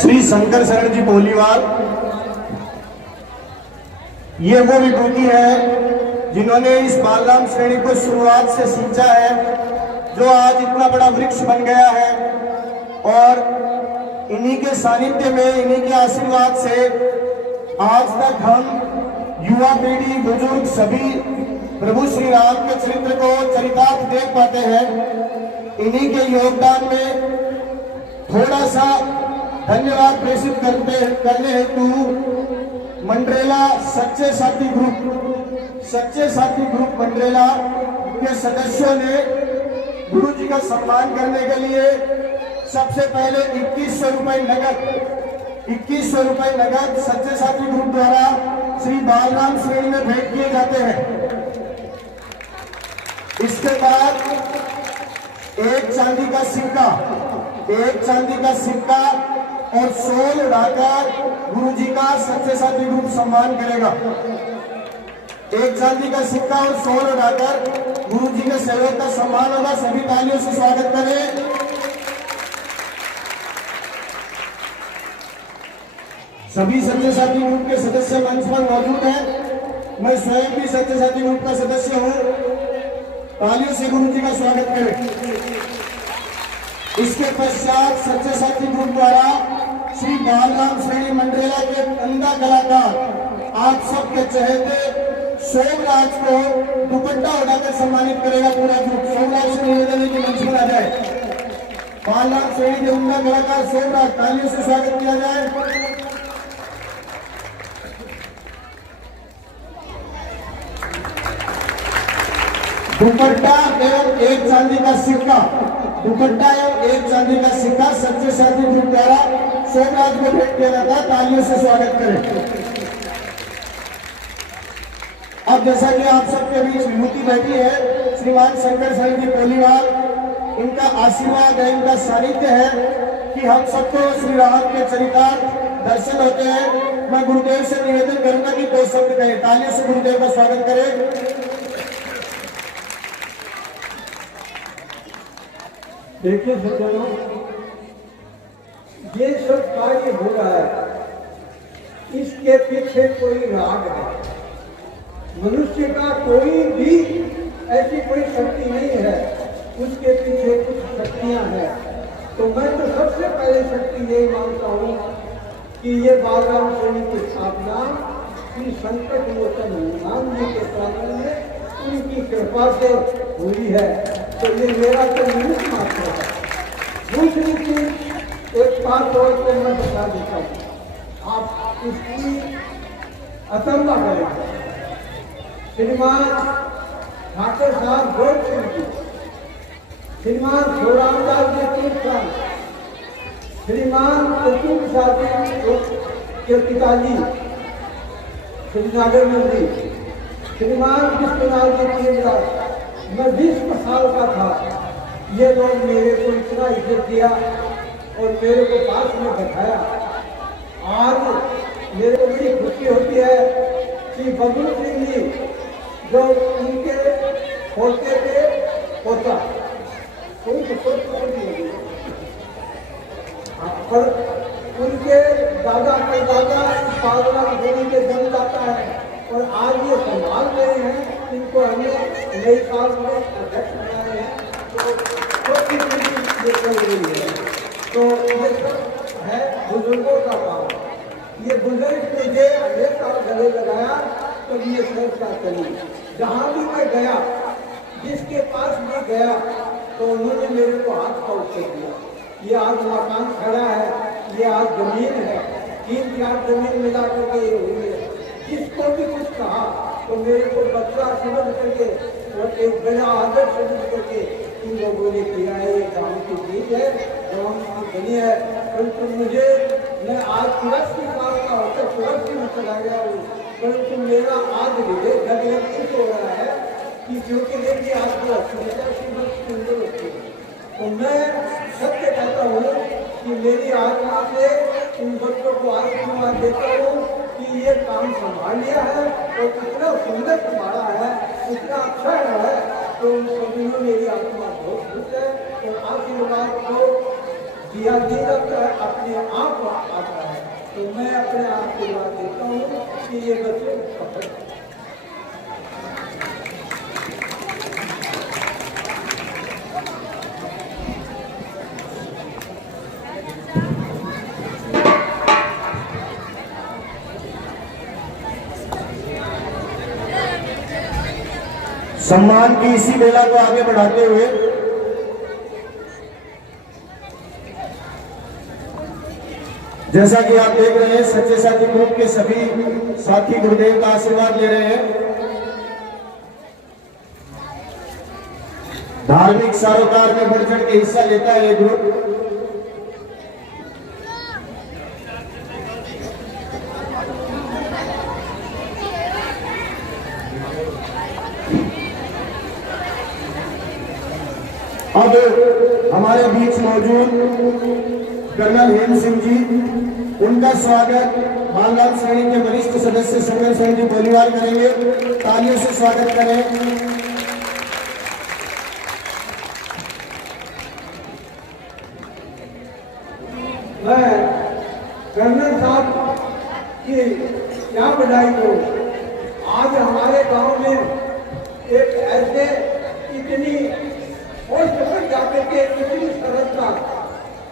श्री शंकर शरण जी पोलीवाल, ये वो विभूति है जिन्होंने इस बालराम श्रेणी को शुरुआत से सींचा है, जो आज इतना बड़ा वृक्ष बन गया है। और इन्हीं के सानिध्य में, इन्हीं के आशीर्वाद से आज तक हम युवा पीढ़ी, बुजुर्ग सभी प्रभु श्री राम के चरित्र को चरितार्थ देख पाते हैं। इन्हीं के योगदान में थोड़ा सा धन्यवाद प्रेषित करने हेतु मंडरेला सच्चे साथी ग्रुप मंडरेला के सदस्यों ने गुरु जी का सम्मान करने के लिए सबसे पहले 2100 रुपए नगद सच्चे साथी ग्रुप द्वारा श्री बालराम श्रेणी में भेंट किए जाते हैं। इसके बाद एक चांदी का सिक्का और सोल उड़ाकर गुरु जी का सच्चे साथी ग्रुप सम्मान करेगा। एक चांदी का सिक्का और सोल उड़ाकर गुरु जी के सेवक का सम्मान होगा। सभी तालियों से स्वागत करें। सभी सच्चे साथी ग्रुप के सदस्य मंच पर मौजूद हैं। मैं स्वयं भी सच्चे साथी ग्रुप का सदस्य हूं। तालियों से गुरु जी का स्वागत करें। इसके पश्चात सच्चे साथी ग्रुप द्वारा श्री बालराम श्रेणी मंडरेला के कंधा कलाकार, आप सबके चहेते सोमराज को दुपट्टा उठाकर सम्मानित करेगा पूरा ग्रुप। सोमराज से निवेदन है कि मंच पर आ जाए। बालराम श्रेणी के उम्दा कलाकार सोमराज, तालियों से स्वागत किया जाए। दुपट्टा एवं एक चांदी का सिक्का सच्चे साथी ग्रुप द्वारा सोमराज को भेंट किया जाता है। तालियों से स्वागत करें। अब जैसा कि आप सबके बीच विभूति बैठी है, श्रीमान शंकर शरण जी पोलीवाल, इनका आशीर्वाद है, इनका सानिध्य है कि हम सबको श्री राम के चरितार्थ दर्शन होते हैं। मैं गुरुदेव से निवेदन करूंगा कि 2 शब्द कहें। तालियों से गुरुदेव का स्वागत करें। देखिए सज्जनों, ये सब कार्य हो रहा है, इसके पीछे कोई राग है। मनुष्य का कोई भी ऐसी कोई शक्ति नहीं है, उसके पीछे कुछ शक्तियां हैं। तो मैं तो सबसे पहले शक्ति यही मानता हूँ कि ये बालराम श्रेणी की स्थापना श्री संकट मोचन हनुमान जी के प्रांगण में उनकी कृपा से हुई है। तो ये मेरा तो निमित्त मात्र है। दूसरी चीज एक बात और को मैं बता देता हूँ, आप इसकी असंभव करेंगे। श्रीमान ठाकुर साहब गोड सिंह जी, श्रीमान सोरामदास जी तीर्थराज, श्रीमान कुतुब शादी के पिताजी श्री नागरमल जी, श्रीमान विश्वनाथ जी तीर्थराज, मैं 20 साल का था, ये लोग मेरे को इतना इज्जत दिया और मेरे को पास में बैठाया। आज मेरे को बड़ी खुशी होती है कि बबलू सिंह जी जो उनके पोते के पोता, कोई पर उनके दादा परदादा बालराम श्रेणी के जन्म जाता है और आज ये संभाल रहे हैं। इनको हमें नई साल में अध्यक्ष बनाए हैं, तो ये सब है बुजुर्गों का काम। ये बुजुर्ग मुझे अनेक साल गले लगाया, तो ये संस्था चली। जहाँ भी मैं गया, जिसके पास भी गया, तो उन्होंने मेरे को हाथ का उत्तर दिया। ये आज मकान खड़ा है, ये आज जमीन है, 3-4 जमीन मिला करके ये हुई है। जिसको भी कुछ कहा तो मेरे को बच्चा समझ करके और एक बड़ा आदर समझ करके इन लोगों ने किया है। ये गाँव की जीत है, गाँव की बनी है। परंतु मुझे, मैं आज 83 साल का होकर 84 में चला गया हूँ, परंतु मेरा आज भी घट हो रहा है कि क्योंकि देखिए आपको सुंदर होती है। तो मैं सत्य कहता हूँ कि मेरी आत्मा से इन बच्चों को आशीर्वाद देता हूँ कि ये काम संभाल लिया है और इतना सुंदर संभाला है, इतना अच्छा है, तो उन सभी में मेरी आत्मा बहुत खुश है। और आशीर्वाद को दिया नहीं जाता है, अपने आप तो मैं अपने आशीर्वाद देता हूँ कि ये बच्चे सफल हों। सम्मान की इसी बेला को आगे बढ़ाते हुए जैसा कि आप देख रहे हैं, सच्चे साथी ग्रुप के सभी साथी गुरुदेव का आशीर्वाद ले रहे हैं। धार्मिक सरोकार में बढ़ चढ़ के हिस्सा लेता है ये ग्रुप। अब हमारे बीच मौजूद कर्नल हेम सिंह जी, उनका स्वागत बालराम श्रेणी के वरिष्ठ सदस्य संगम सिंह जी बोलीवाल करेंगे। तालियों से स्वागत करें। मैं कर्नल साहब की क्या बधाई करूं। आज हमारे गांव में एक ऐसे इतनी पोस्ट पर जाकर के इतनी सरलता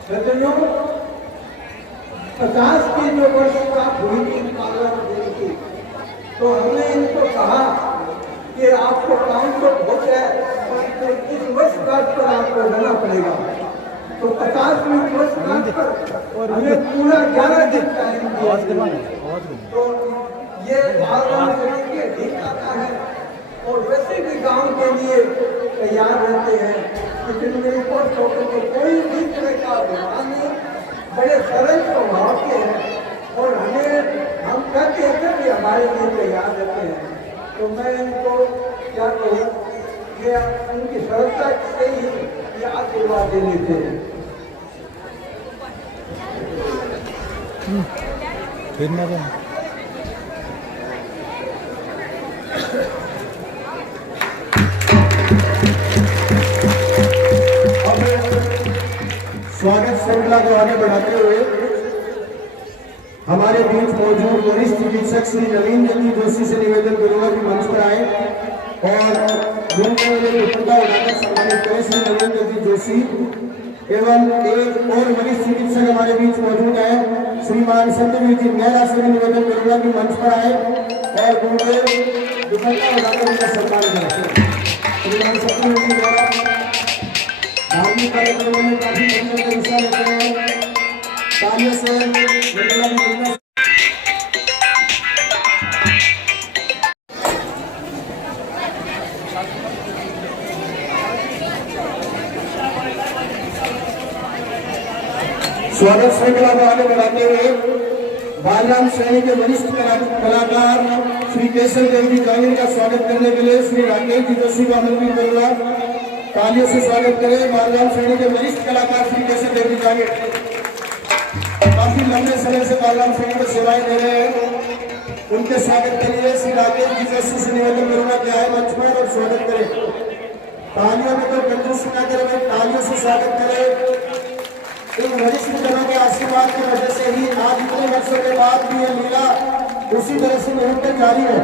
सज्जनों 50 की जो वर्ष का हुई थी पालन देने की, तो हमने इनको कहा कि आपको काम तो बहुत है पर इस वर्ष पर आपको रहना पड़ेगा। तो 50वें वर्ष पर हमें पूरा 11 दिन टाइम दिया। तो ये बालराम श्रेणी के ठीक आता है और वैसे भी गांव के लिए तैयार रहते हैं कि जिनमें पोस्ट होकर को कोई भी तरह का व्यवहार नहीं, बड़े सरल स्वभाव के हैं और हम कहते हैं कि हमारे लिए तैयार रहते हैं। तो मैं इनको क्या कहूँ कि उनकी सरलता से ही ये आशीर्वाद दे लेते हैं। स्वागत श्रृंखला को आगे बढ़ाते हुए हमारे बीच मौजूद वरिष्ठ चिकित्सक श्री नवीन ज्योति जोशी से निवेदन करूंगा कि मंच पर आए और दुपट्टा उठाकर सम्मानित करें श्री नवीन ज्योति जोशी। एवं एक और वरिष्ठ चिकित्सक हमारे बीच मौजूद है श्रीमान सत्यवीर जी मेहरा से भी निवेदन करूंगा कि मंच पर आए और दुपट्टा उठाकर उनका सम्मान करें। श्रीमान सत्यवीर जी मेहरा धार्मिक कार्यक्रमों में काफी बढ़िया का हिस्सा लेते हैं। तालियों से स्वागत श्रृंखला को आगे बढ़ाते हुए बालराम श्रेणी के वरिष्ठ कलाकार श्री केशव देव जी जांगिर का स्वागत करने के लिए श्री राकेश जी जोशी को आमंत्रित करूंगा। तालियों से स्वागत करें बालराम श्रेणी के वरिष्ठ कलाकार श्री केशव देव जी जांगिर। काफी लंबे समय से बालराम श्रेणी को सेवाएं दे रहे हैं। उनके स्वागत के लिए श्री राकेश जी जोशी से निवेदन करूंगा कि आए मंच पर और स्वागत करें। तालियों में तो कंजूस न करें, तालियों से स्वागत करें। इन वरिष्ठ जनों के आशीर्वाद की वजह से ही आज इतने वर्षों के बाद भी यह लीला उसी तरह से निरंतर जारी है।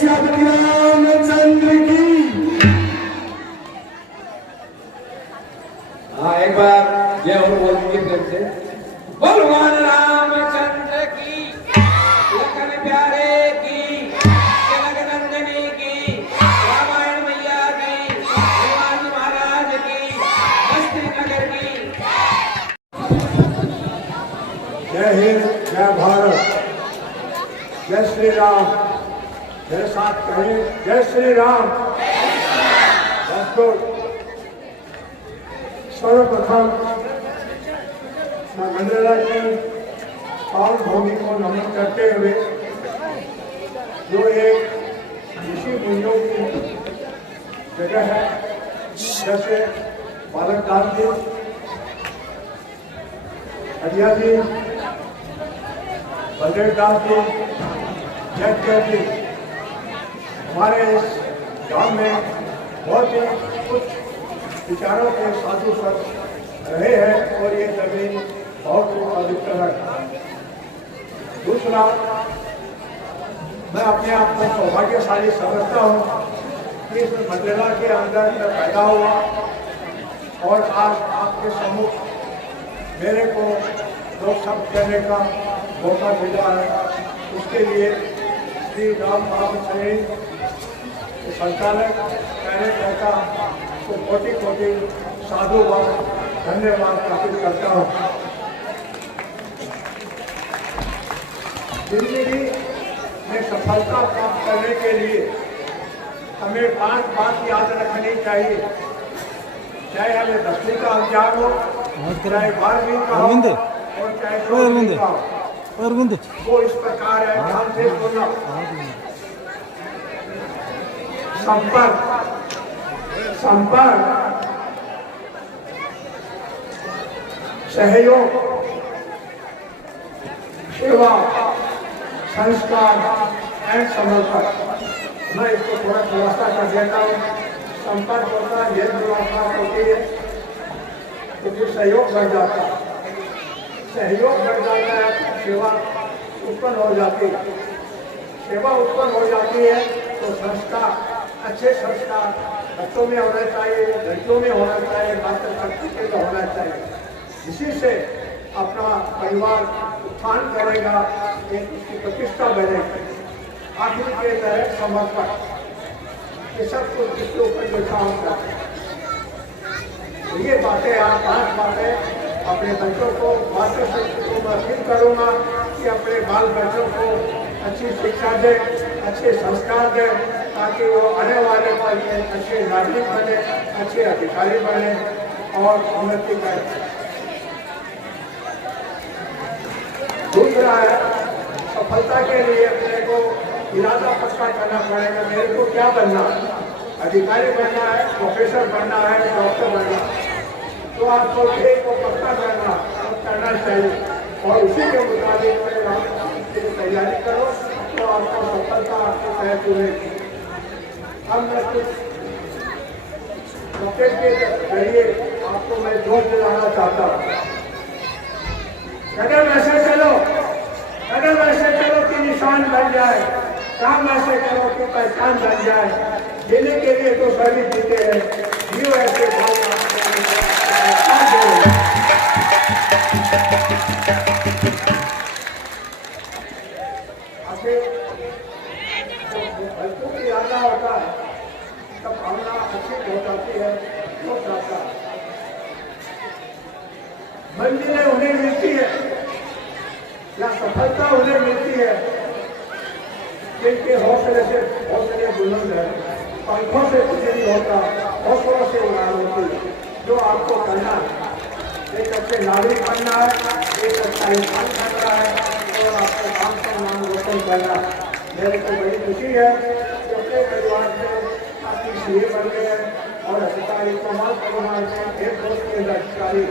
श्यामती रामचंद्र की। हाँ, एक बार जय हो बोल दीजिए फिर से। भगवान रामचंद्र की, लखन प्यारे की, जनक नंदनी की, रामायण मैया की, हनुमान महाराज की, बस्ती नगर की। जय हिंद, जय भारत, जय श्री राम। मेरे साथ कहें जय श्री राम। दोस्तों, सर्वप्रथम मैं मंडला की पावन भूमि को नमन करते हुए जो एक ऋषि मुनियों की जगह है, जैसे बालक दास जी, हरिया जी, बलदेव दास जी, जय जी हमारे इस गांव में बहुत ही कुछ विचारों के साधु संत रहे हैं और ये जमीन बहुत ही पवित्र है। दूसरा, मैं अपने आप को सौभाग्यशाली समझता हूँ कि इस मंडला के अंदर मैं पैदा हुआ और आज आपके सम्मुख मेरे को दो शब्द कहने का मौका मिला है। उसके लिए श्री राम महामंत्री संचालक कार्यकर्ता को कोटि कोटि साधुवाद धन्यवाद ज्ञापित करता हूँ। जिंदगी में सफलता प्राप्त करने के लिए हमें 5 बात याद रखनी चाहिए, चाहे हमें 10वीं का ज्ञान हो, चाहे 12वीं का हो और चाहे 12वीं का हो। वो इस प्रकार है, ध्यान से सुनना। संपर्क, सहयोग, सेवा, संस्कार एंड समर्पण। मैं इसको थोड़ा खुलासा कर देता हूँ। संपर्क होता है, यह मुलाकात होती है तो फिर सहयोग बढ़ जाता है, सहयोग बढ़ जाता है, सेवा उत्पन्न हो जाती है, सेवा उत्पन्न हो जाती है तो संस्कार, अच्छे संस्कार बच्चों में होना चाहिए, लड़कियों में होना चाहिए, माता पिता में होना चाहिए। इसी से अपना परिवार उत्थान करेगा, एक उसकी प्रतिष्ठा बनेगी। आखिर के तरह समर्पण, ये सब कुछ इसके ऊपर लिखा होता है। ये बातें, आप 5 बातें अपने बच्चों को, माता पिता को मैं अपील करूँगा कि अपने बाल बच्चों को अच्छी शिक्षा दे, अच्छे संस्कार दे, ताकि वो आने वाले पल में अच्छे नागरिक बने, अच्छे अधिकारी बने और उन्नति करें। दूसरा है, सफलता के लिए अपने को इरादा पक्का करना पड़ेगा। मेरे को क्या बनना है? अधिकारी बनना है, प्रोफेसर बनना है, डॉक्टर बनना है, तो आपको एक को पक्का करना चाहिए और उसी के मुताबिक तैयारी करो तो आपको सफलता आपको तय मिलेगी। अब मैं कुछ रॉकेट के जरिए आपको मैं जोश दिलाना चाहता हूँ। कदम ऐसे चलो, कदम ऐसे चलो कि निशान बन जाए, काम ऐसे करो कि पहचान बन जाए। जीने के लिए तो सभी जीते हैं, जियो ऐसे बच्चों की यादा होता है तब भावना अच्छी हो जाती है, हो जाता है, मंजिलें उन्हें मिलती है या सफलता उन्हें मिलती है जिनके हौसले बुलंद है, पंखों से कुछ नहीं होता, हौसलों से उड़ान होती है। जो आपको करना है, एक अच्छे नागरिक बनना है, एक अच्छा इंसान बनना है और आपको काम सम्मान रोशन करना है। मेरे को बड़ी खुशी है कि अपने परिवार में आपकी सीए बन गए और अधिकारी कमाल परिवार में एक दोस्त के अधिकारी,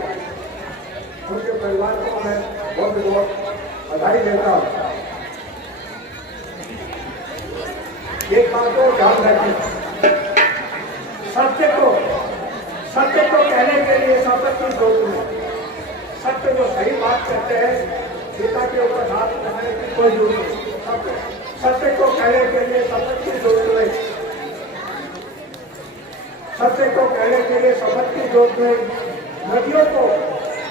उनके परिवार को मैं बहुत बहुत बधाई देता हूँ। एक बात को ध्यान रखें, सत्य को कहने के लिए शपथ की जरूरत नहीं। सत्य जो सही बात करते हैं, गीता के ऊपर हाथ रखने की कोई जरूरत नहीं। सत्य को कहने के लिए शपथ की जरूरत नहीं, सत्य को कहने के लिए शपथ की जरूरत नहीं। नदियों को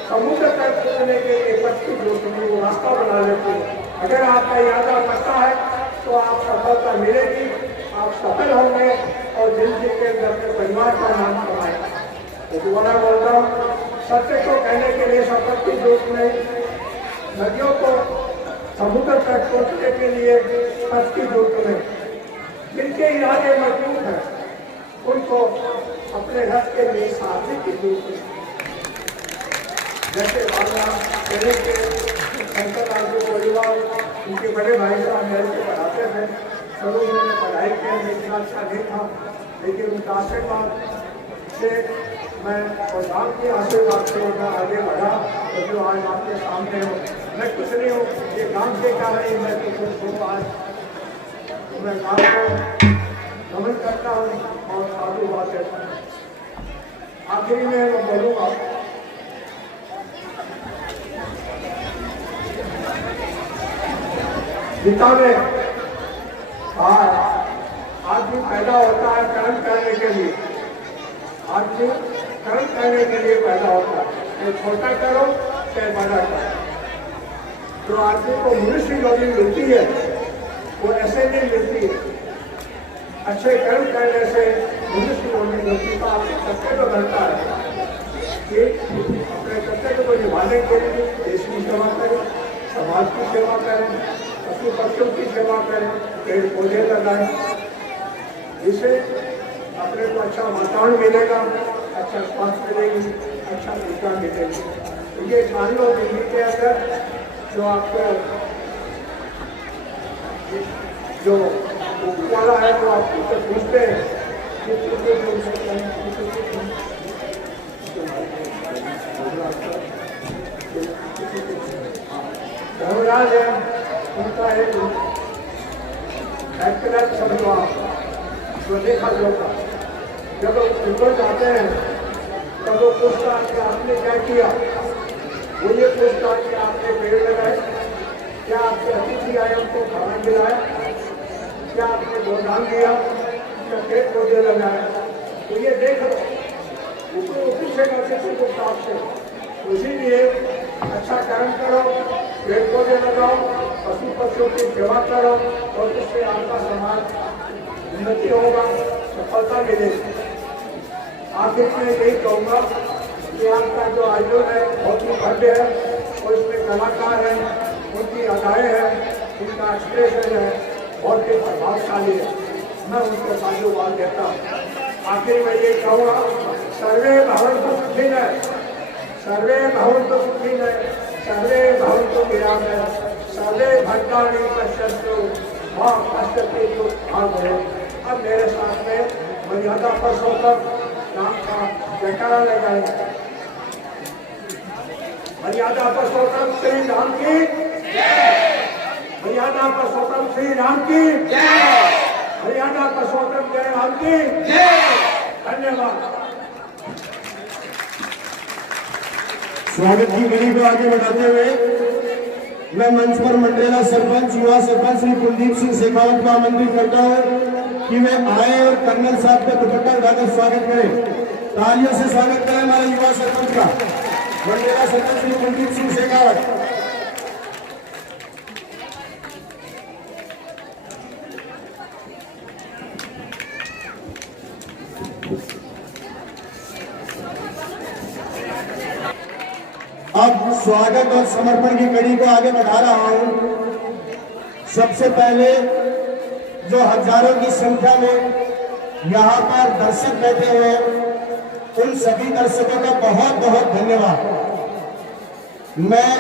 समुद्र तक पहुंचने के लिए पथ की जरूरत नहीं, वो रास्ता बना लेते हैं। अगर आपका इरादा पक्का है तो आप सफलता मिलेगी, आप सफल होंगे और जिंदगी के अंदर अपने परिवार का नाम कमाएंगे। तो दोबारा बोलता हूँ, सत्य को कहने के लिए शपथ की जरूरत नहीं, नदियों को समुद्र तक पहुंचने के लिए पथ की जरूरत नहीं। जिनके इरादे मजबूत हैं उनको अपने घर के लिए साथी की जरूरत है। जैसे मेरे के शंकर लाल जी गोलीवाल, उनके बड़े भाई साहब मेरे को पढ़ाते थे, शुरू में मैंने पढ़ाई किया, इतना अच्छा नहीं था, लेकिन उनका आशीर्वाद से मैं और राम के आशीर्वाद से मैं आगे बढ़ा और जो आज आपके सामने हूँ। मैं कुछ नहीं हूँ, ये काम के कारण ही मैं तो कुछ हूँ। आज मैं काम को नमन करता हूँ और साधुवाद देता हूँ। आखिरी में मैं बोलूँगा, गीता में आदमी पैदा होता है कर्म करने के लिए। आदमी कर्म करने के लिए पैदा होता है, चाहे छोटा करो चाहे बड़ा करो। जो आदमी को मनुष्य योनि मिलती है वो ऐसे नहीं मिलती है। अच्छे कर्म करने से मनुष्य योनि मिलती का आपके कर्तव्य बनता है कि अपने कर्तव्य को निभाने के लिए देश की सेवा करें, समाज की सेवा करें, पशु पक्षियों की सेवा करें, पेड़ पौधे लगाएं। इससे अपने को अच्छा वातावरण मिलेगा, अच्छा स्वास्थ्य मिलेगी, अच्छा विचार मिलेगी। तो ये मान लो दिल्ली के अंदर जो आपको जो वाला है वो आपको तो पूछते हैं धर्मराज है, उनका एक एक्टर समझो आप, जो देखा होगा जब उनको जाते हैं तब वो पूछता है कि आपने क्या किया। वो ये पूछता है कि आपने पेड़ लगाए, क्या आपके अतिथि आए उनको खाना खिलाया, क्या आपने गोदान दिया, क्या पेड़ पौधे लगाए। तो ये देख लो उसको पूछेगा किसी को साफ से। इसीलिए अच्छा कर्म करो, पेड़ पौधे लगाओ, पशु पक्षियों की सेवा करो और इससे आपका समाज उन्नति होगा, सफलता मिलेगी। आखिर में यही कहूँगा कि आपका जो आयोजन है बहुत ही भव्य है और इसमें कलाकार हैं, उनकी अदाएँ हैं, उनका एक्सप्रेशन है बहुत ही प्रभावशाली है। मैं उनको साधुवाद देता हूँ। आखिर में ये कहूँगा, सर्वे भवन्तु सुखिनः, सर्वे भवन्तु सुखिनः, सर्वे भवन्तु निरामयाः, सर्वे भद्राणि पश्यन्तु मां कश्चित् दुःखभाग्। अब मेरे साथ में मर्यादा पुरुषोत्तम नाम का जयकारा लगाएंगे। मर्यादा पुरुषोत्तम श्री राम की जय, मर्यादा पुरुषोत्तम श्री राम की जय, मर्यादा पुरुषोत्तम जय राम की जय। धन्यवाद। स्वागत की कड़ी को आगे बढ़ाते हुए मैं मंच पर मंडरेला सरपंच, युवा सरपंच श्री कुलदीप सिंह शेखावत को आमंत्रित करता हूं कि वे आए और कर्नल साहब का दुपट्टा उठाकर स्वागत करें। तालियों से स्वागत करें हमारे युवा सरपंच का, मंडरेला सरपंच श्री कुलदीप सिंह शेखावत। अब स्वागत और समर्पण की कड़ी को आगे बढ़ा रहा हूं। सबसे पहले जो हजारों की संख्या में यहाँ पर दर्शक बैठे हुए, उन सभी दर्शकों का बहुत बहुत धन्यवाद। मैं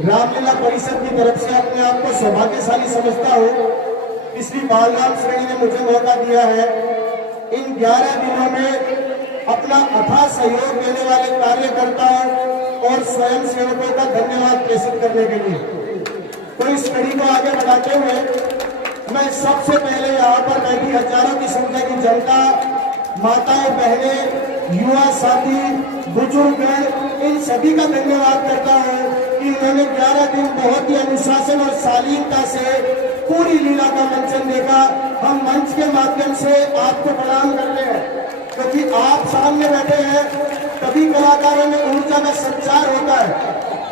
रामलीला परिषद की तरफ से अपने आप को सौभाग्यशाली समझता हूँ। पिछली बालराम श्रेणी ने मुझे मौका दिया है इन 11 दिनों में अपना अथाह सहयोग देने वाले कार्यकर्ताओं और स्वयं सेवकों का धन्यवाद प्रेषित करने के लिए। तो इस कड़ी को आगे बढ़ाते हुए मैं सबसे पहले यहाँ पर बैठी हजारों की संख्या की जनता, माताएं, बहनें, युवा साथी, बुजुर्ग, इन सभी का धन्यवाद करता हूँ कि उन्होंने 11 दिन बहुत ही अनुशासन और शालीनता से पूरी लीला का मंचन देखा। हम मंच के माध्यम से आपको प्रणाम करते हैं, क्योंकि आप सामने बैठे हैं तभी कलाकारों में ऊर्जा का संचार होता है।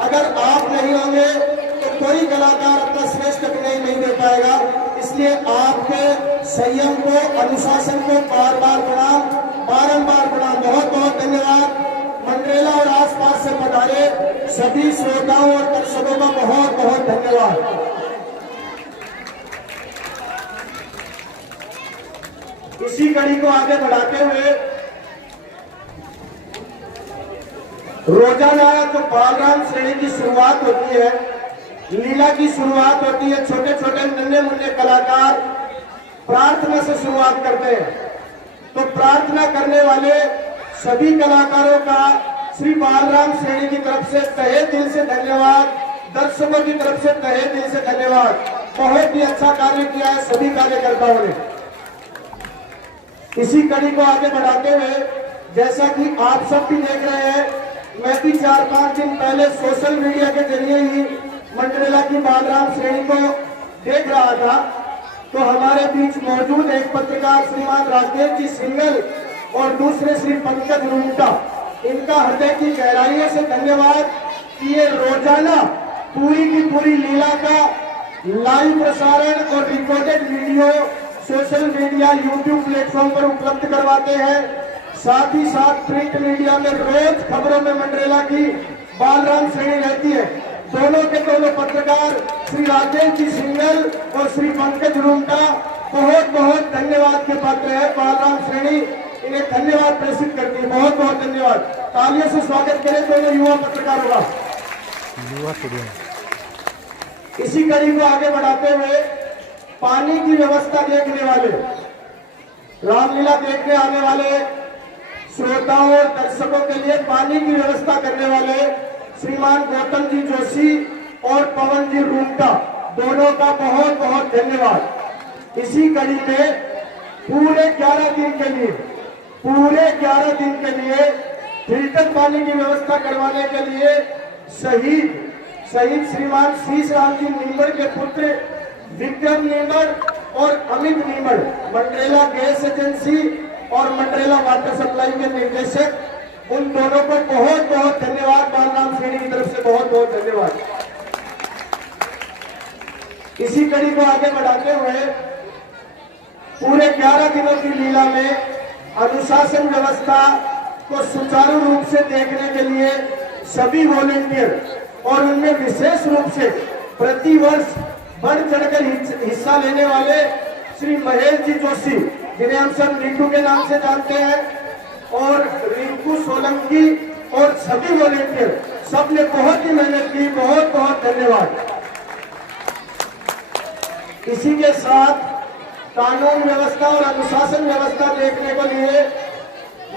अगर आप नहीं होंगे तो कोई कलाकार अपना श्रेष्ठ अभिनय नहीं दे पाएगा। इसलिए आपके संयम को, अनुशासन को बार बार प्रणाम, बारंबार प्रणाम। बहुत बहुत धन्यवाद। मंडरेला और आसपास से पधारे सभी श्रोताओं और दर्शकों का बहुत बहुत धन्यवाद। इसी कड़ी को आगे बढ़ाते हुए रोजाना जो बालराम श्रेणी की शुरुआत होती है, लीला की शुरुआत होती है, छोटे छोटे नन्हे मुन्ने कलाकार प्रार्थना से शुरुआत करते हैं। तो प्रार्थना करने वाले सभी कलाकारों का श्री बालराम श्रेणी की तरफ से तहे दिल से धन्यवाद, दर्शकों की तरफ से तहे दिल से धन्यवाद। बहुत ही अच्छा कार्य किया है सभी कार्यकर्ताओं ने। इसी कड़ी को आगे बढ़ाते हुए जैसा कि आप सब भी देख रहे हैं, मैं भी 4-5 दिन पहले सोशल मीडिया के जरिए ही मंडरेला की बालराम श्रेणी को देख रहा था, तो हमारे बीच मौजूद एक पत्रकार श्रीमान राकेश जी सिंगल और दूसरे श्री पंकज रूंगटा, इनका हृदय की गहराइयों से धन्यवाद कि ये रोजाना पूरी की पूरी लीला का लाइव प्रसारण और recorded video social media YouTube platform पर उपलब्ध करवाते हैं। साथ ही साथ प्रिंट मीडिया में रोज खबरों में मंडरेला की बालराम श्रेणी रहती है। दोनों के दोनों पत्रकार श्री राकेश जी सिंगल और श्री पंकज रूंगटा बहुत बहुत धन्यवाद के पात्र है। बालराम श्रेणी इन्हें धन्यवाद प्रेषित करती है, बहुत बहुत धन्यवाद। तालियों से स्वागत करें दोनों युवा पत्रकारों का। इसी कड़ी को आगे बढ़ाते हुए पानी की व्यवस्था देखने वाले, रामलीला देखने आने वाले श्रोताओं और दर्शकों के लिए पानी की व्यवस्था करने वाले श्रीमान गौतम जी जोशी और पवन जी रूंगटा, दोनों का बहुत बहुत धन्यवाद। इसी कड़ी में पूरे 11 दिन के लिए फिल्टर पानी की व्यवस्था करवाने के लिए शहीद श्रीमान शीश राम जी नीमड़ के पुत्र विक्रम नीमड़ और अमित नीमड़, मंडरेला गैस एजेंसी और मंडरेला वाटर सप्लाई के निर्देशक, उन दोनों को बहुत बहुत धन्यवाद। बालराम श्रेणी की तरफ से बहुत बहुत धन्यवाद। इसी कड़ी को आगे बढ़ाते हुए पूरे 11 दिनों की लीला में अनुशासन व्यवस्था को सुचारू रूप से देखने के लिए सभी वॉलेंटियर और उनमें विशेष रूप से प्रतिवर्ष बढ़ चढ़कर हिस्सा लेने वाले श्री महेश जी जोशी, जिन्हें हम सब रिंकू के नाम से जानते हैं, और रिंकू सोलंकी और सभी वॉलेंटियर, सबने बहुत ही मेहनत की, बहुत बहुत धन्यवाद। इसी के साथ कानून व्यवस्था और अनुशासन व्यवस्था देखने को लिए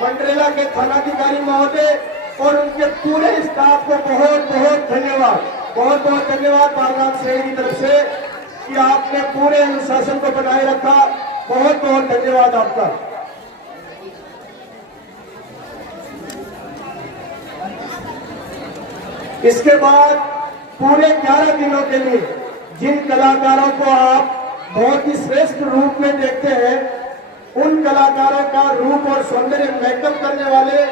मंडरेला के थानाधिकारी महोदय और उनके पूरे स्टाफ को बहुत बहुत धन्यवाद, बहुत बहुत धन्यवाद बालराम श्रेणी की तरफ से कि आपने पूरे अनुशासन को बनाए रखा। बहुत बहुत धन्यवाद आपका। इसके बाद पूरे 11 दिनों के लिए जिन कलाकारों को आप बहुत ही श्रेष्ठ रूप में देखते हैं, उन कलाकारों का रूप और सौंदर्य मेकअप करने वाले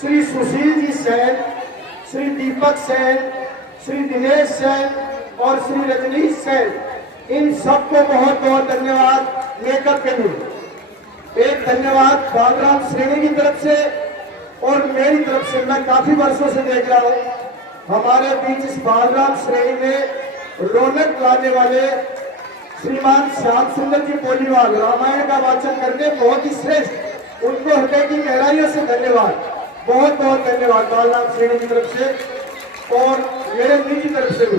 श्री सुशील जी सेन, श्री दीपक सेन, श्री दिनेश सेन और श्री रजनीश सेन, इन सबको बहुत बहुत धन्यवाद मेकअप के लिए। एक धन्यवाद बालराम श्रेणी की तरफ से और मेरी तरफ से। मैं काफी वर्षों से देख रहा हूँ हमारे बीच इस बालराम श्रेणी में रौनक लाने वाले श्रीमान श्याम सुंदर जी पोलीवाल, रामायण का वाचन करने बहुत ही श्रेष्ठ, उनको हृदय की गहराइयों से धन्यवाद, बहुत बहुत धन्यवाद बालराम श्रेणी की तरफ से और मेरे निजी तरफ से भी।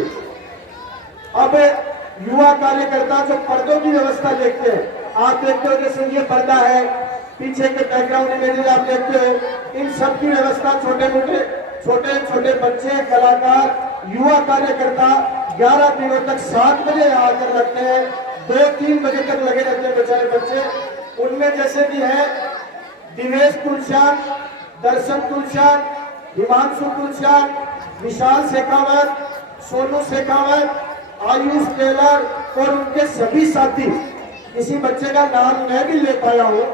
अब युवा कार्यकर्ता जो पर्दों की व्यवस्था देखते हैं, आप देखते हो जैसे ये पर्दा है, पीछे के बैकग्राउंड इमेजेस आप देखते हो, इन सब की व्यवस्था छोटे छोटे बच्चे, कलाकार, युवा कार्यकर्ता 11 दिनों तक 7 बजे आकर लगते हैं, 2-3 बजे तक लगे रहते हैं बेचारे बच्चे। उनमें जैसे कि है दिनेश तुलसियान, दर्शन तुलसियान, हिमांशु तुलसियान, विशाल शेखावत, सोनू शेखावत, आयुष टेलर और उनके सभी साथी। किसी बच्चे का नाम मैं भी ले पाया हूँ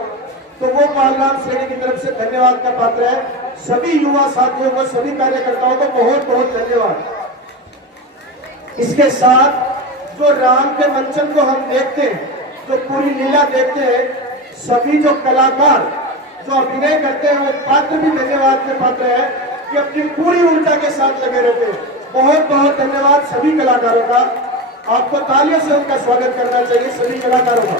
तो वो बालराम श्रेणी की तरफ से धन्यवाद का पात्र है। सभी युवा साथियों को, सभी कार्यकर्ताओं को बहुत बहुत धन्यवाद। इसके साथ जो राम के मंचन को हम देखते हैं, जो पूरी लीला देखते हैं, सभी जो कलाकार जो अभिनय करते हैं, वो पात्र भी धन्यवाद के पात्र है कि अपनी पूरी ऊर्जा के साथ लगे रहते हैं। बहुत बहुत धन्यवाद सभी कलाकारों का। आपको तालियों से उनका स्वागत करना चाहिए, सभी कलाकारों का।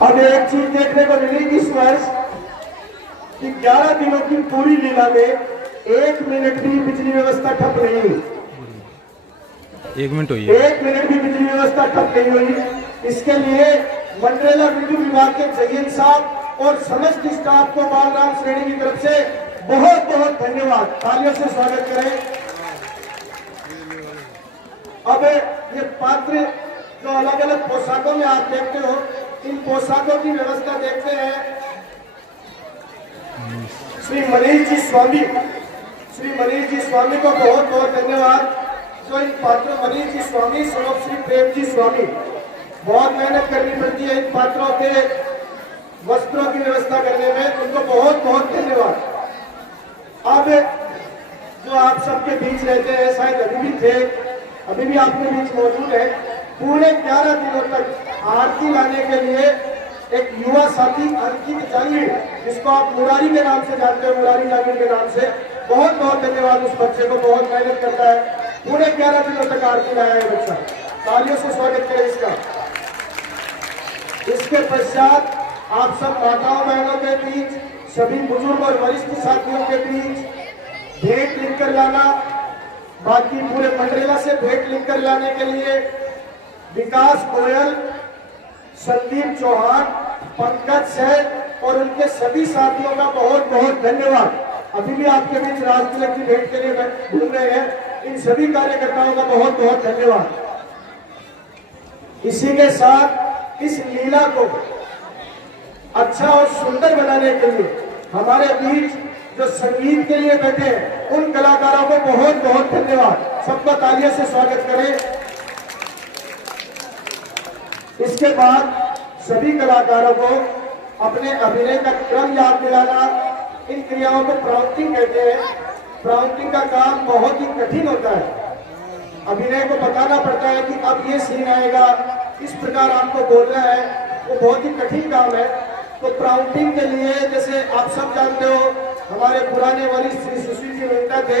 अब एक चीज देखने को मिली इस वर्ष कि 11 दिनों की पूरी लीला में 1 मिनट भी बिजली व्यवस्था ठप नहीं हुई। 1 मिनट हुई है, 1 मिनट भी बिजली व्यवस्था ठप नहीं हुई। इसके लिए मंडरेला विद्युत विभाग के जयंत साहब और समस्त स्टाफ को बालराम श्रेणी की तरफ से बहुत बहुत धन्यवाद। तालियों से स्वागत करें। अब ये पात्र जो अलग अलग पोशाकों में आप देखते हो, इन पोशाकों की व्यवस्था देखते हैं श्री मनीष जी स्वामी। श्री मनीष जी स्वामी को बहुत बहुत धन्यवाद। जो इन पात्रों मनीष जी स्वामी स्वरूप श्री प्रेम जी स्वामी, बहुत मेहनत करनी पड़ती है इन पात्रों के वस्त्रों की व्यवस्था करने में, उनको बहुत बहुत धन्यवाद। अब जो आप सबके बीच रहते हैं, शायद अभी भी थे, अभी भी आपके बीच मौजूद है, पूरे 11 दिनों तक आरती लाने के लिए एक युवा साथी अंकित जांगीर, जिसको आप मुरारी के नाम से जानते हो, मुरारी जांगीर के नाम से, बहुत बहुत धन्यवाद। उस बच्चे को बहुत मेहनत करता है, पूरे 11 दिनों तक आरती लाया है बच्चा। तालियों से स्वागत करें इसका। इसके पश्चात आप सब माताओं बहनों के बीच, सभी बुजुर्ग और वरिष्ठ साथियों के बीच भेंट लिखकर लाना, बाकी पूरे मंडरेला से भेंट लिखकर लाने के लिए विकास गोयल, संदीप चौहान, पंकज सैन और उनके सभी साथियों का बहुत बहुत धन्यवाद। अभी भी आपके बीच राज तिलक की भेंट के लिए घूम रहे हैं, इन सभी कार्यकर्ताओं का बहुत बहुत धन्यवाद। इसी के साथ इस लीला को अच्छा और सुंदर बनाने के लिए हमारे बीच जो संगीत के लिए बैठे हैं, उन कलाकारों को बहुत बहुत धन्यवाद। सबका तालियों से स्वागत करें। इसके बाद सभी कलाकारों को अपने अभिनय का क्रम याद दिलाना, इन क्रियाओं को प्राउंटिंग कहते हैं। प्राउंटिंग का काम बहुत ही कठिन होता है। अभिनय को बताना पड़ता है कि अब ये सीन आएगा, इस प्रकार आपको बोलना है, वो बहुत ही कठिन काम है। तो प्राउंटिंग के लिए, जैसे आप सब जानते हो, हमारे पुराने वरिष्ठ श्री सुशील जी मेहता थे,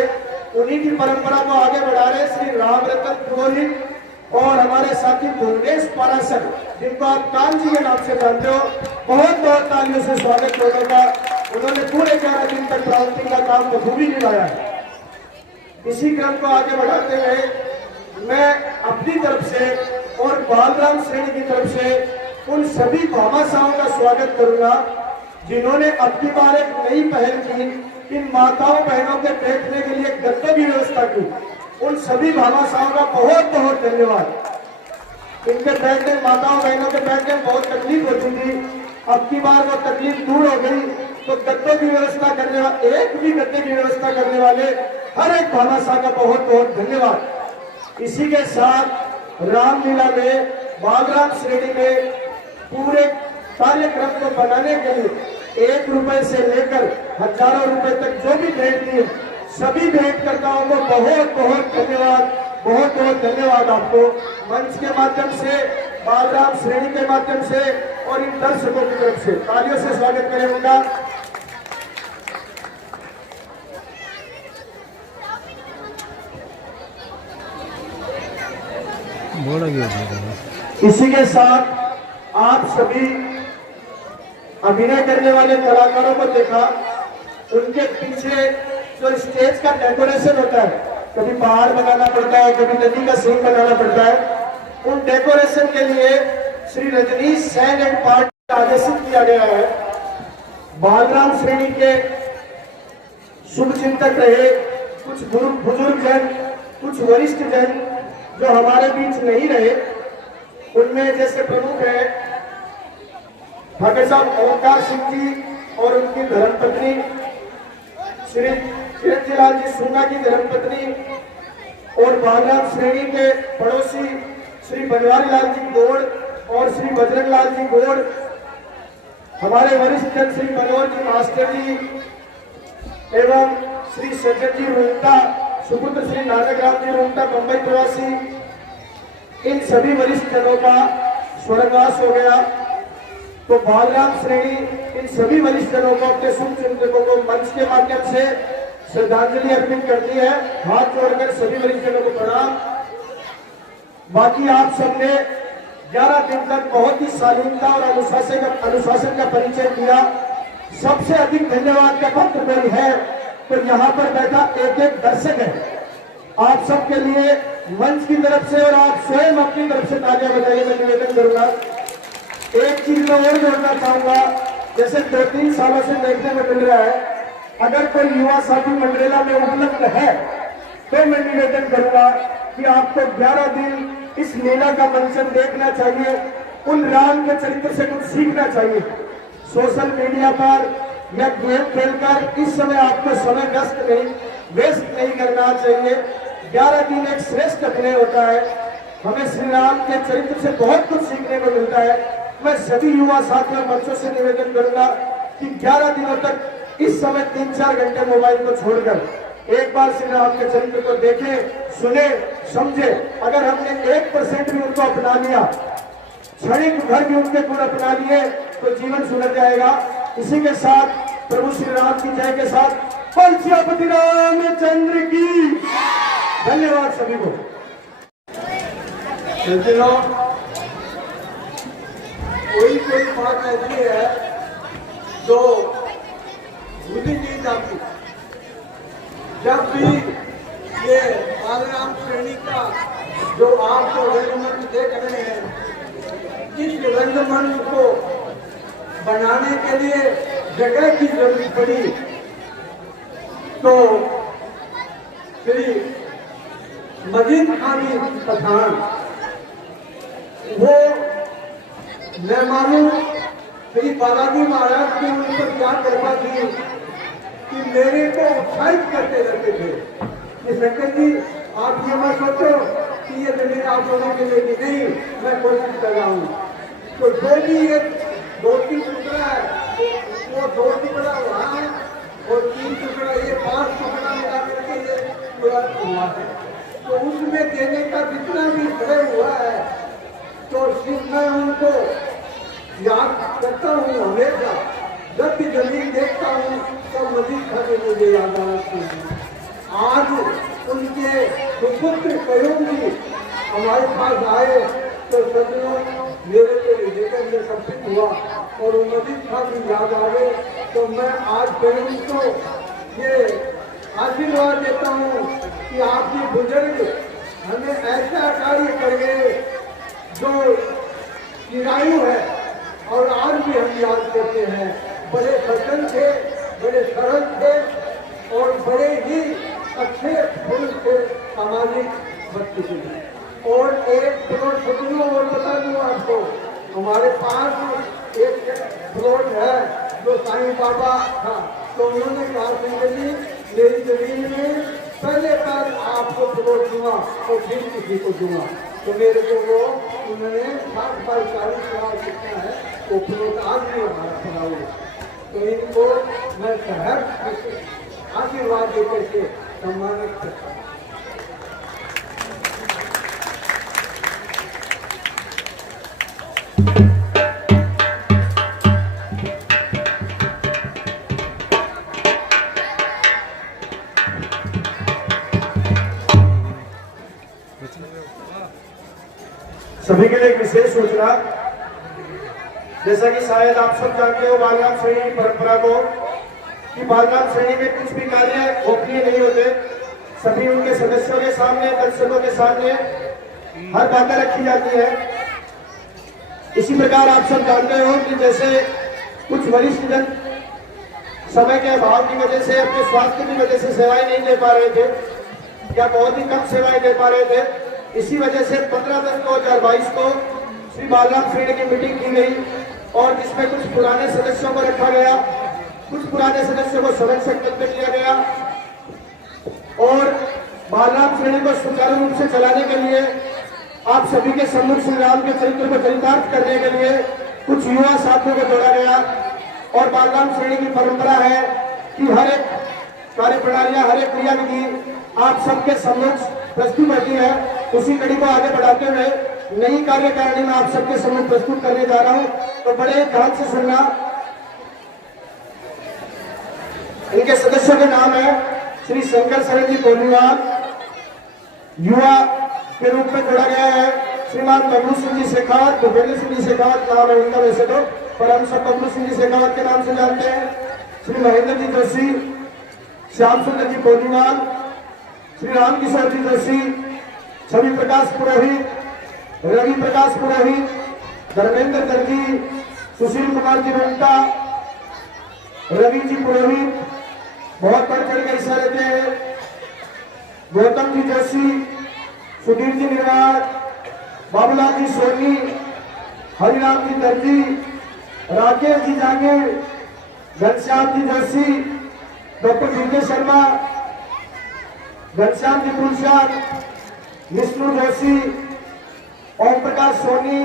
उन्हीं की परंपरा को आगे बढ़ा रहे श्री राम रतन पुरोहित और हमारे साथी भुवनेश पाराशर, जिनको आप कान जी के नाम से जानते हो। बहुत बहुत तालियों से स्वागत दोनों का। उन्होंने पूरे 11 दिन तक प्राउंटिंग का काम बखूबी निभाया है। इसी क्रम को आगे बढ़ाते हुए मैं अपनी तरफ से और बालराम श्रेणी की तरफ से उन सभी भामाशाहों का स्वागत करूंगा जिन्होंने अब की बार एक नई पहल की, इन माताओं बहनों के बैठने के लिए गद्दों की व्यवस्था की। उन सभी भामाशाहों का बहुत बहुत धन्यवाद। इनके बैठने, माताओं बहनों के बैठने में बहुत तकलीफ होती थी, अब की बार वो तकलीफ दूर हो गई। तो गद्दों की व्यवस्था करने वाले, एक भी गद्दे की व्यवस्था करने वाले हर एक भामाशाह का बहुत बहुत धन्यवाद। इसी के साथ रामलीला में, बालराम श्रेणी में पूरे कार्यक्रम को बनाने के लिए 1 रुपए से लेकर हजारों रुपए तक जो भी भेंट दिए, सभी भेंटकर्ताओं को बहुत बहुत धन्यवाद। बहुत बहुत धन्यवाद आपको, मंच के माध्यम से, बालराम श्रेणी के माध्यम से और इन दर्शकों की तरफ से तालियों से स्वागत करें उनका। इसी के साथ आप सभी अभिनय करने वाले कलाकारों को देखा, उनके पीछे जो स्टेज का डेकोरेशन होता है, कभी पहाड़ बनाना पड़ता है, कभी नदी का सीन बनाना पड़ता है। उन डेकोरेशन के लिए श्री रजनीश सैन एंड पार्टी आदेशित किया गया है। बालराम श्रेणी के शुभ चिंतक रहे कुछ बुजुर्ग जन, कुछ वरिष्ठ जन जो हमारे बीच नहीं रहे, उनमें जैसे प्रमुख है ठाकुर साहब ओंकार सिंह जी और उनकी धर्मपत्नी श्री चिरंजीलाल जी सुना की धर्मपत्नी, और बालराम श्रेणी के पड़ोसी श्री बनवारी लाल जी गोड़ और श्री बजरंग लाल जी गोड़, हमारे वरिष्ठ जन श्री मनोहर जी मास्टर जी एवं श्री सज्जन जी रूंगटा, सुपुत्र श्री नानक राम जी रूंगटा मुंबई प्रवासी, इन सभी वरिष्ठ जनों का स्वर्गवास हो गया। तो बालराम श्रेणी इन सभी वरिष्ठ जनों को, अपने शुभ चिंतकों को मंच के माध्यम से श्रद्धांजलि अर्पित करती है। हाथ जोड़कर सभी वरिष्ठ जनों को प्रणाम। बाकी आप सबने 11 दिन तक बहुत ही शालीनता और अनुशासन का परिचय दिया। सबसे अधिक धन्यवाद का पात्र कोई है तो यहाँ पर बैठा एक एक दर्शक है। आप सबके लिए मंच की तरफ से और आप स्वयं अपनी तरफ से तालियां बजाइए, मैं निवेदन करूंगा। एक चीज मैं और जोड़ना चाहूंगा, जैसे 2-3 सालों से देखने में मिल रहा है, अगर कोई युवा साथी मंडरेला में उपलब्ध है तो मैं निवेदन करूंगा कि आपको 11 दिन इस लीला का मंचन देखना चाहिए, उन राम के चरित्र से कुछ सीखना चाहिए। सोशल मीडिया पर या गेम खेलकर इस समय आपको समय वेस्ट नहीं करना चाहिए। 11 दिन एक श्रेष्ठ अभिनय होता है, हमें श्री राम के चरित्र से बहुत कुछ सीखने को मिलता है। मैं सभी युवा साथियों मंचों से निवेदन करूंगा कि 11 दिनों तक इस समय 3-4 घंटे मोबाइल को छोड़कर एक बार श्री राम के चरित्र को देखें, सुने, समझे। अगर हमने 1% भी उनको अपना लिया, क्षणिक भर भी उनके गुण अपना लिए, तो जीवन सुधर जाएगा। इसी के साथ प्रभु श्री राम की जय के साथ पलसियापति रामचंद्र की धन्यवाद सभी को। कोई बात ऐसी है जो भूली नहीं जाती। जब भी ये बालराम श्रेणी का जो आप जो रंगमंच देख रहे हैं, इस रंगमंच को बनाने के लिए जगह की जरूरत पड़ी, तो श्री मजीद खानी पठान वो मैं मालूम श्री बालाजी महाराज की उन पर क्या कृपा थी कि मेरे को उत्साहित करते रहते थे कि शंकर जी आप ये मत सोचो कि ये जमीन आप लोगों के लिए नहीं, मैं कोशिश कर रहा हूँ। तो जो भी ये 2-3 टुकड़ा है, वो 2 टुकड़ा वहाँ और 3 टुकड़ा ये 5 टुकड़ा मिला करके ये पूरा हुआ है। तो उसमें देने का जितना भी श्रेय हुआ है, तो सिर्फ मैं उनको याद करता हूँ हमेशा। जब भी जमीन देखता हूँ तो मजीद खाने मुझे याद आती है। आज उनके सुपुत्र कयूम जी हमारे पास आए तो सदियों मेरे को लेकर में संपित हुआ और वो मजीद खान भी याद आ गए। तो मैं आज कयूम को ये आशीर्वाद देता हूँ कि आपकी बुजुर्ग हमें ऐसा कार्य कर गए जो चिरायु है और आज भी हम याद करते हैं। बड़े सज्जन थे, बड़े सरल थे और बड़े ही अच्छे पुरुष थे, सामाजिक व्यक्ति थे। और एक प्लॉट सपनों और बता दूं आपको, हमारे पास एक प्लॉट है जो साईं बाबा था, तो उन्होंने कहा शंकर जी मेरी जमीन में पहले बार आपको प्लॉट दूंगा और फिर किसी को दूंगा। तो मेरे को वो उन्होंने 60-40 साल कितना है वो प्लॉट आज भी हमारा खड़ा हुआ। तो इनको मैं सहर्ष आशीर्वाद देकर के सम्मानित करता हूँ। सभी के लिए एक विशेष सूचना, जैसा कि शायद आप सब जानते हो बालराम श्रेणी की परंपरा को, कि बालराम श्रेणी में कुछ भी कार्य गोपनीय नहीं होते। सभी उनके सदस्यों के सामने, दर्शकों के सामने हर बातें रखी जाती है। इसी प्रकार आप सब जानते हो कि जैसे कुछ वरिष्ठ जन समय के अभाव की वजह से, अपने स्वास्थ्य की वजह से सेवाएं नहीं दे पा रहे थे या बहुत ही कम सेवाएं दे पा रहे थे, इसी वजह से 15/10/2022 को श्री बालराम श्रेणी की मीटिंग की गई और जिसमें कुछ पुराने सदस्यों को रखा गया, कुछ पुराने सदस्यों को संरक्षक पद पर लिया गया और बालराम श्रेणी को सुचारू रूप से चलाने के लिए आप सभी के सम्मुख श्री राम के चरित्र को चरितार्थ करने के लिए कुछ युवा साथियों को जोड़ा गया। और बालराम श्रेणी की परंपरा है कि हर एक कार्य प्रणालियां, हर एक क्रियाविधि आप सबके सम्मुख प्रस्तुत होती है। उसी कड़ी को आगे बढ़ाते हुए नई कार्यकारिणी में आप सबके सम्मुख प्रस्तुत करने जा रहा हूं, तो बड़े ध्यान से सुनना। इनके सदस्यों के नाम है श्री शंकर शरण जी कोलीवाल, युवा के रूप में जोड़ा गया है श्रीमान बबलू सिंह जी शेखावत, भूपेंद्र सिंह जी शेखावत नाम है उनका वैसे तो, पर हम सब बबलू सिंह जी शेखावत के नाम से जानते हैं। श्री महेंद्र जी जोशी, श्याम सुंदर जी कोलीवाल, श्री राम किशोर जी जोशी, छवि प्रकाश पुरोहित, रवि प्रकाश पुरोहित, धर्मेंद्र दर्जी, सुशील कुमार जी रोहता, रवि जी पुरोहित बहुत बढ़ चढ़ के हिस्सा लेते हैं, गौतम जी जोशी, सुधीर जी निर्वाण, बाबूलाल जी सोनी, हरिराम जी दर्जी, राकेश जी जागीर, घनश्याम जी जोशी, डॉक्टर विजय शर्मा, घनश्याम जी पुरुषार, विष्णु जोशी, ओम प्रकाश सोनी,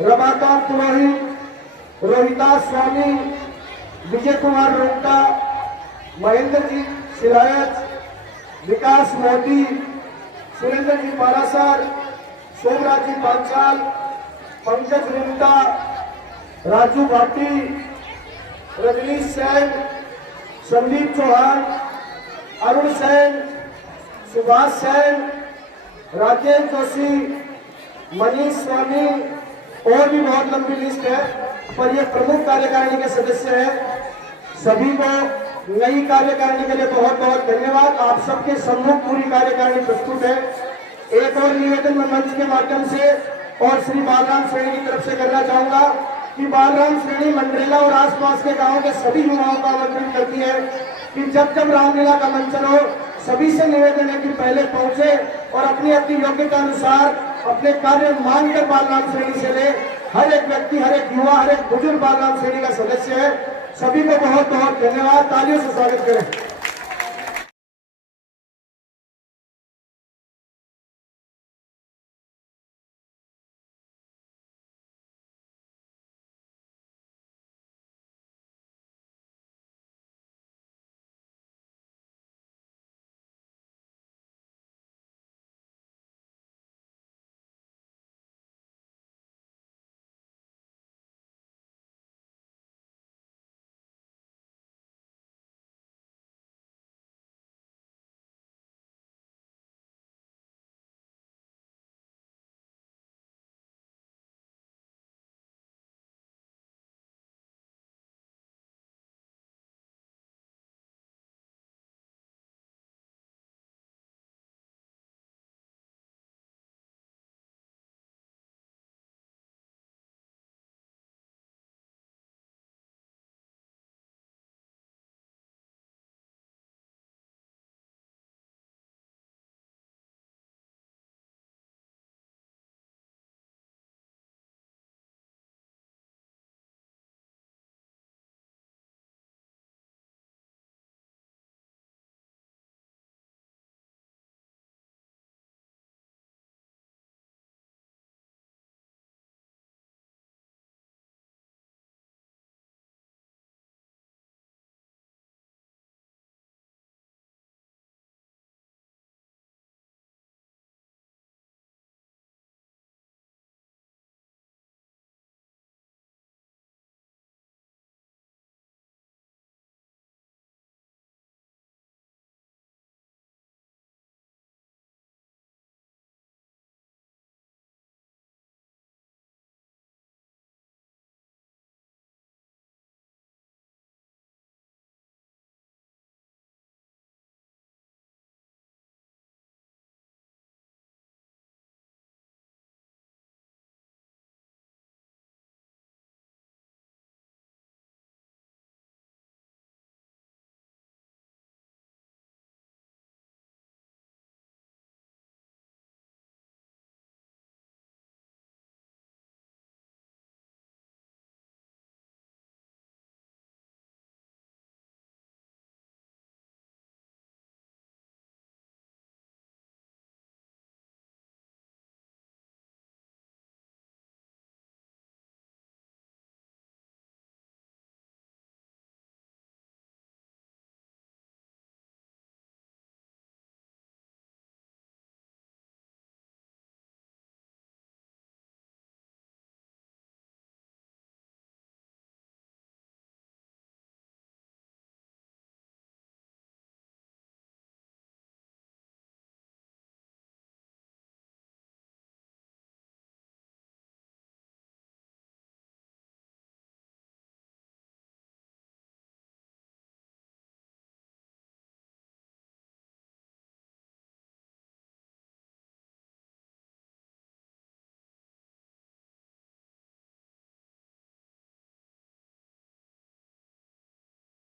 रमाकांत पुरोहित, रोहिता स्वामी, विजय कुमार रोहता, महेंद्र जी सिरायत, विकास मोदी, सुरेंद्र जी पारासर, सोमराज जी पांचाल, पंकज रुंगटा, राजू भाटी, रजनीश सेन, संदीप चौहान, अरुण सेन, सुभाष सेन, राकेश जोशी, मनीष स्वामी और भी बहुत लंबी लिस्ट है, पर ये प्रमुख कार्यकारिणी के सदस्य हैं। सभी को नई कार्यकारिणी के लिए बहुत बहुत धन्यवाद। आप सबके सम्मुख पूरी कार्यकारिणी प्रस्तुत है। एक और निवेदन मैं मंच के माध्यम से और श्री बालराम श्रेणी की तरफ से करना चाहूंगा कि बालराम श्रेणी मंडरेला और आसपास के गांवों के सभी युवाओं का आमंत्रण करती है कि जब जब रामलीला का मंचन हो, सभी से निवेदन है कि पहले पहुंचे और अपनी अपनी योग्यता अनुसार अपने कार्य मानकर बालराम श्रेणी से ले। हर एक व्यक्ति, हर एक युवा, हर एक बुजुर्ग बालराम श्रेणी का सदस्य है। सभी को बहुत बहुत धन्यवाद। तालियों से स्वागत करें।